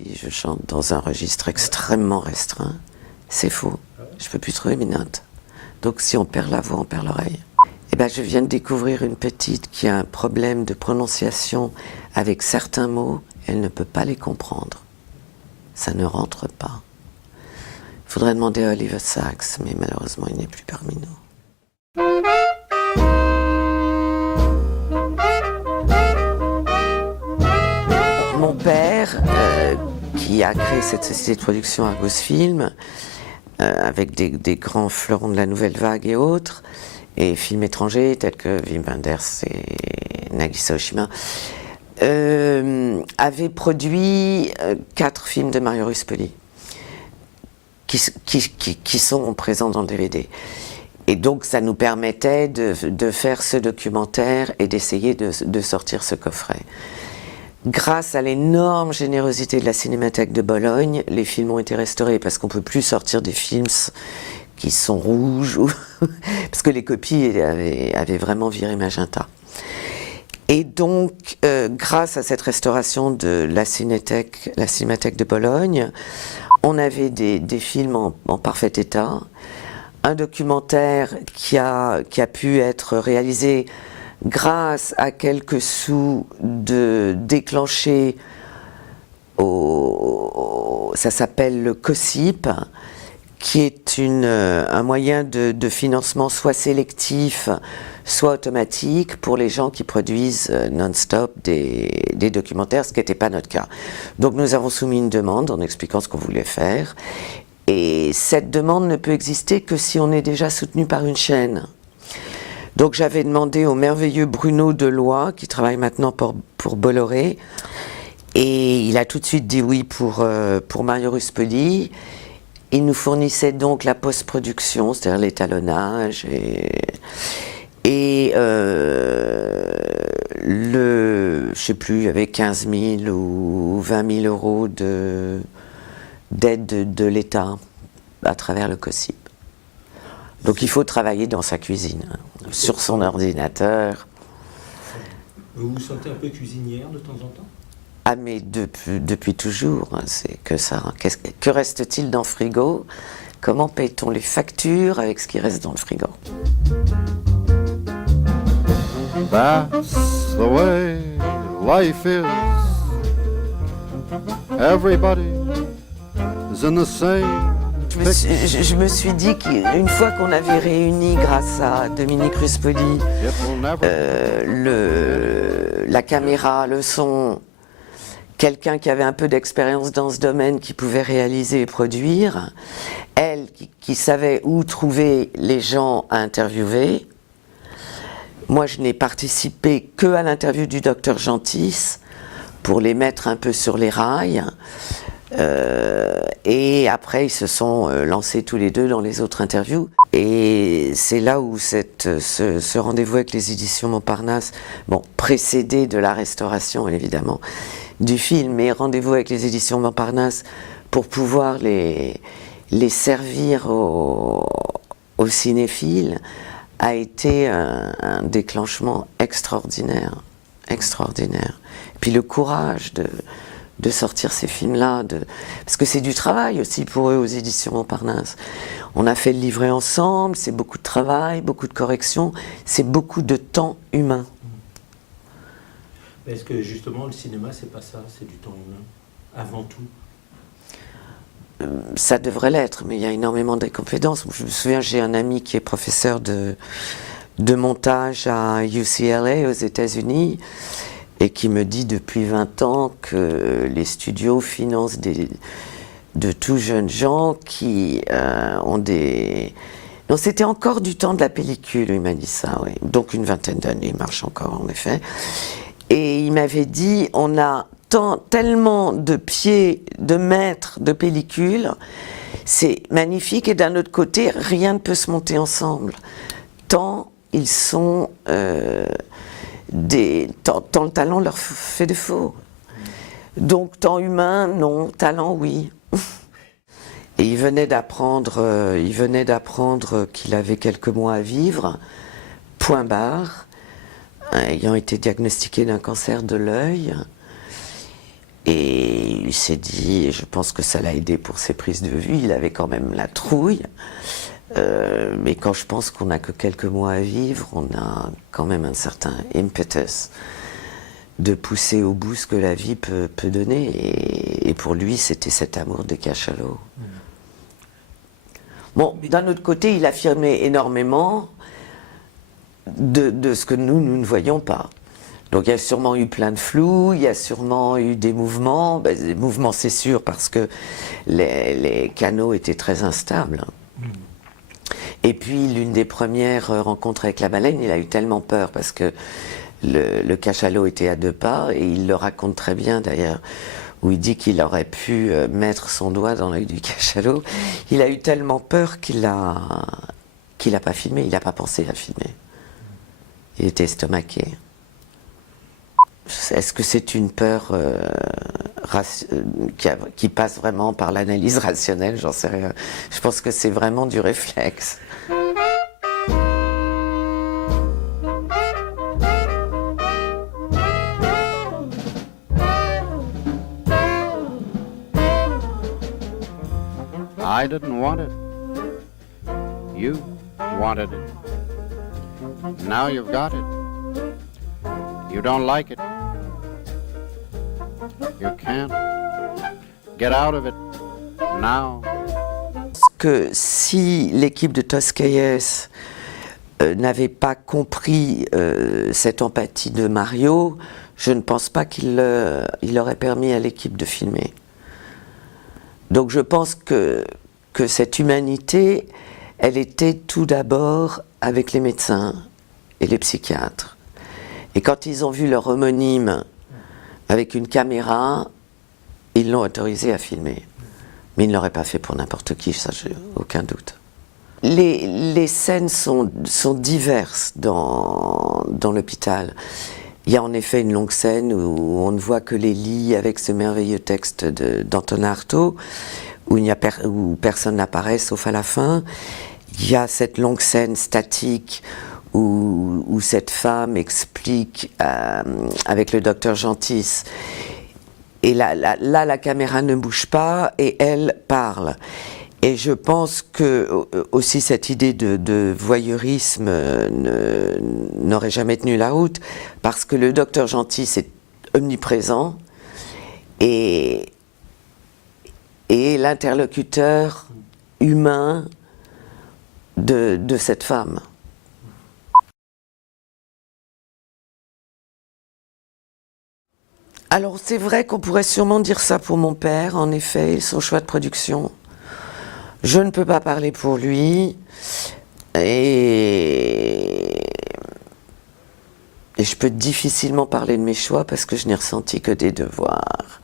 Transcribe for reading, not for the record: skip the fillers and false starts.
Si je chante dans un registre extrêmement restreint, c'est faux. Je ne peux plus trouver mes notes. Donc si on perd la voix, on perd l'oreille. Eh ben, je viens de découvrir une petite qui a un problème de prononciation avec certains mots. Elle ne peut pas les comprendre. Ça ne rentre pas. Il faudrait demander à Oliver Sacks, mais malheureusement, il n'est plus parmi nous. Mon père, qui a créé cette société de production Argos Film, avec des grands fleurons de la nouvelle vague et autres, et films étrangers tels que Wim Wenders et Nagisa Oshima, avait produit 4 films de Mario Ruspoli qui sont présents dans le DVD. Et donc ça nous permettait de faire ce documentaire et d'essayer de sortir ce coffret. Grâce à l'énorme générosité de la Cinémathèque de Bologne, les films ont été restaurés parce qu'on ne peut plus sortir des films qui sont rouges, parce que les copies avaient vraiment viré magenta. Et donc, grâce à cette restauration de la Cinémathèque de Bologne, on avait des films en parfait état, un documentaire qui a pu être réalisé grâce à quelques sous déclenchés ça s'appelle le COSIP, qui est un moyen de financement soit sélectif, soit automatique pour les gens qui produisent non-stop des documentaires, ce qui n'était pas notre cas. Donc nous avons soumis une demande en expliquant ce qu'on voulait faire, et cette demande ne peut exister que si on est déjà soutenu par une chaîne. Donc j'avais demandé au merveilleux Bruno Deloy, qui travaille maintenant pour Bolloré, et il a tout de suite dit oui pour Mario Ruspoli. Il nous fournissait donc la post-production, c'est-à-dire l'étalonnage, et je sais plus, il y avait 15 000 ou 20 000 euros d'aide de l'État à travers le COSIP. Donc il faut travailler dans sa cuisine, sur son ordinateur. Vous vous sentez un peu cuisinière de temps en temps? Ah mais depuis toujours, c'est que ça. Que reste-t-il dans le frigo? Comment paye-t-on les factures avec ce qui reste dans le frigo? That's the way life is. Everybody is in the same. Je me suis dit qu'une fois qu'on avait réuni, grâce à Dominique Ruspoli, la caméra, le son, quelqu'un qui avait un peu d'expérience dans ce domaine, qui pouvait réaliser et produire, elle qui savait où trouver les gens à interviewer. Moi, je n'ai participé que à l'interview du docteur Gentis pour les mettre un peu sur les rails. Et après, ils se sont lancés tous les deux dans les autres interviews. Et c'est là où ce rendez-vous avec les éditions Montparnasse, bon, précédé de la restauration, évidemment, du film, mais rendez-vous avec les éditions Montparnasse pour pouvoir les servir aux cinéphiles, a été un déclenchement extraordinaire. Extraordinaire. Et puis le courage de sortir ces films-là, parce que c'est du travail aussi pour eux aux éditions Montparnasse. On a fait le livret ensemble, c'est beaucoup de travail, beaucoup de corrections, c'est beaucoup de temps humain. Est-ce que justement le cinéma, c'est pas ça, c'est du temps humain, avant tout? Ça devrait l'être, mais il y a énormément d'incompétences. Je me souviens, j'ai un ami qui est professeur de montage à UCLA aux États-Unis, et qui me dit depuis 20 ans que les studios financent de tout jeunes gens qui ont des... Non, c'était encore du temps de la pellicule, il m'a dit ça, oui. Donc une vingtaine d'années, il marche encore en effet. Et il m'avait dit, on a tellement de pieds, de mètres de pellicule, c'est magnifique, et d'un autre côté, rien ne peut se monter ensemble. Tant ils sont... tant le talent leur fait défaut. Donc temps humain, non, talent, oui. Et il venait d'apprendre qu'il avait quelques mois à vivre, point barre, ayant été diagnostiqué d'un cancer de l'œil. Et s'est dit, et je pense que ça l'a aidé pour ses prises de vue, il avait quand même la trouille. Mais quand je pense qu'on n'a que quelques mois à vivre, on a quand même un certain impetus de pousser au bout ce que la vie peut donner. Et pour lui, c'était cet amour des cachalots. Bon, d'un autre côté, il affirmait énormément de ce que nous ne voyions pas. Donc il y a sûrement eu plein de flou, il y a sûrement eu des mouvements. Ben, des mouvements, c'est sûr, parce que les canaux étaient très instables. Et puis, l'une des premières rencontres avec la baleine, il a eu tellement peur parce que le cachalot était à 2 pas, et il le raconte très bien d'ailleurs, où il dit qu'il aurait pu mettre son doigt dans l'œil du cachalot. Il a eu tellement peur qu'il a pas filmé, il n'a pas pensé à filmer. Il était estomaqué. Est-ce que c'est une peur qui passe vraiment par l'analyse rationnelle? J'en sais rien. Je pense que c'est vraiment du réflexe. I didn't want it. You wanted it. Now you've got it. You don't like it. You can't get out of it now. Que si l'équipe de Tosquelles n'avait pas compris cette empathie de Mario, je ne pense pas qu'il aurait permis à l'équipe de filmer. Donc je pense que cette humanité, elle était tout d'abord avec les médecins et les psychiatres. Et quand ils ont vu leur homonyme avec une caméra, ils l'ont autorisé à filmer. Mais ils ne l'auraient pas fait pour n'importe qui, ça j'ai aucun doute. Les scènes sont diverses dans l'hôpital. Il y a en effet une longue scène où on ne voit que les lits avec ce merveilleux texte d'Antonin Artaud, où personne n'apparaît sauf à la fin. Il y a cette longue scène statique où cette femme explique avec le docteur Gentis. Et là, la caméra ne bouge pas et elle parle. Et je pense que aussi cette idée de voyeurisme n'aurait jamais tenu la route, parce que le docteur Gentis est omniprésent et l'interlocuteur humain de cette femme. Alors c'est vrai qu'on pourrait sûrement dire ça pour mon père, en effet, son choix de production. Je ne peux pas parler pour lui, et je peux difficilement parler de mes choix parce que je n'ai ressenti que des devoirs.